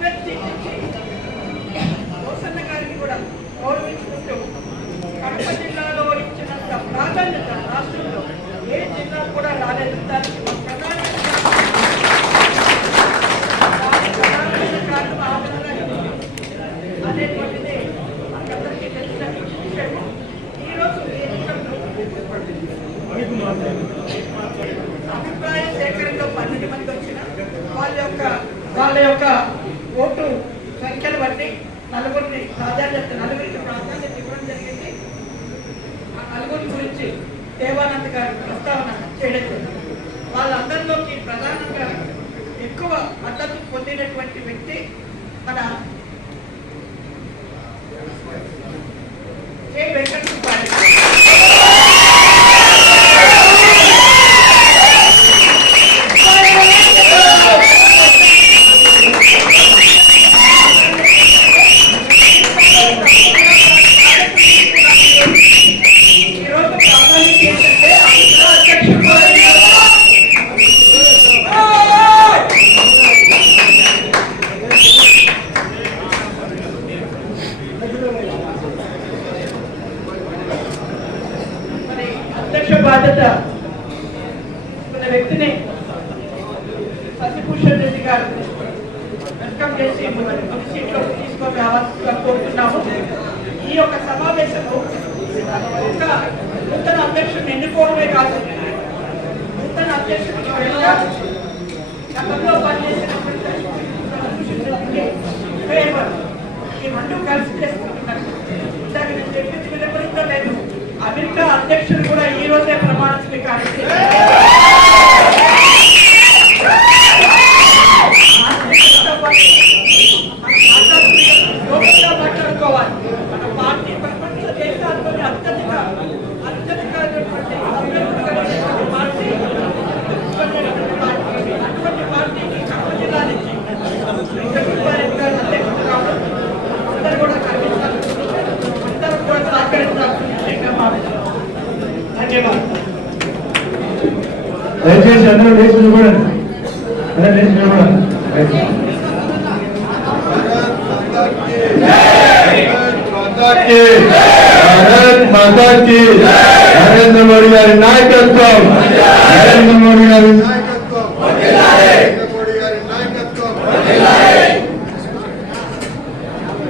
ప్రతి రోసన్న గారిని కూడా గౌరవించుకుంటూ కడప జిల్లాలో ఇచ్చినంత ప్రాధాన్యత రాష్ట్రంలో ఏ జిల్లా కూడా రాలేదు. దానికి ప్రధానమైన కారణం ఆదరణ అనేటువంటిది మనకందరికీ తెలిసిన విషయం. ఈరోజు అభిప్రాయ సేకరణలో 12 మంది వచ్చిన వాళ్ళ యొక్క ఓటు సంఖ్యను బట్టి నలుగురికి ప్రాధాన్యత ఇవ్వడం జరిగింది. ఆ నలుగురి గురించి దేవానంద్ గారు ప్రస్తావన చేయడం జరిగింది. వాళ్ళందరిలోకి ప్రధానంగా ఎక్కువ మద్దతు పొందినటువంటి వ్యక్తి మన కె వెంకట సుబ్బారెడ్డి. బాధ్యత మన వ్యక్తిని శశిభూషణ్ రెడ్డి గారు వెల్కమ్ చేసి సీట్లో తీసుకొని రావాల్సిందిగా కోరుతున్నాము. ఈ యొక్క సమావేశము ఒక నూతన అధ్యక్షుడిని ఎన్నుకోవడమే కాదు, నూతన అధ్యక్షుడికి గతంలో పనిచేసినటువంటి ఈ రెండు కలిసి చేసుకుంటున్నారు. ఇందాక నేను చెప్పింది వినపడిందో లేదు, అమెరికా అధ్యక్షుడు కూడా ఈ రోజే ప్రమాణ స్వీకారం మాట్లాడుకోవాలి. మన పార్టీ ప్రపంచ దేశాల్లోని అత్యధిక పార్టీ అటువంటి పార్టీకి కడప జిల్లా నుంచి అధ్యక్షుడు కావడం అందరూ కూడా కనిపించాలి, అందరూ కూడా సహకరించాల్సిన విషయంగా భావించాలి. ధన్యవాదాలు. దయచేసి అందరూ లేచి నిలబడండి. నరేంద్ర మోడీ గారి నాయకత్వం, నరేంద్ర మోడీ గారి